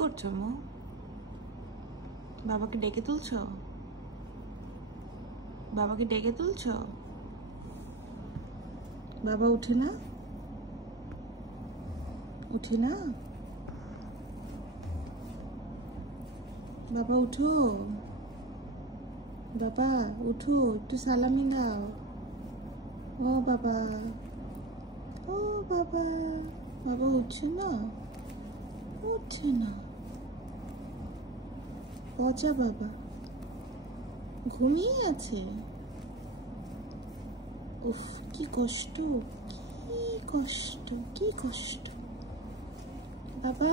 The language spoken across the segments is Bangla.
করছো মো? বাবাকে ডেকে তুলছো? বাবাকে ডেকে তুলছো? বাবা উঠে না? উঠে না? বাবা উঠো, বাবা উঠো, একটু সালামি দাও। ও বাবা, ও বাবা, বাবা উঠছে না? উঠছে না, পচা বাবা ঘুমিয়ে আছে। উফ, কি কষ্ট, কি কষ্ট, কি কষ্ট। বাবা,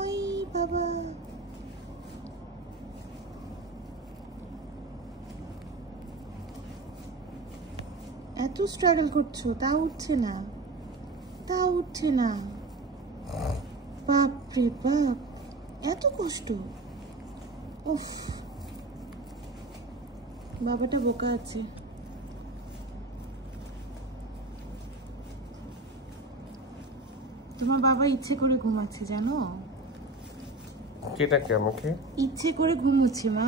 ওই বাবা, এত স্ট্রাগল করছো, তা উঠছে না, তা উঠছে না। বাপ রে বাপ, এত কষ্ট। উফ, বাবাটা বোকা আছে। তোমার বাবা ইচ্ছে করে ঘুমাচ্ছে জানো? কে ডাকে আমাকে? ইচ্ছে করে ঘুমোচ্ছে মা।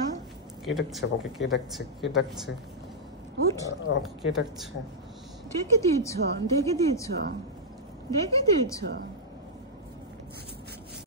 কে ডাকছে আমাকে? কে ডাকছে? কে ডাকছে? উঠ, আমাকে কে ডাকছে? ডেকে দিয়েছ, ডেকে দিয়েছ, ডেকে দিয়েছ।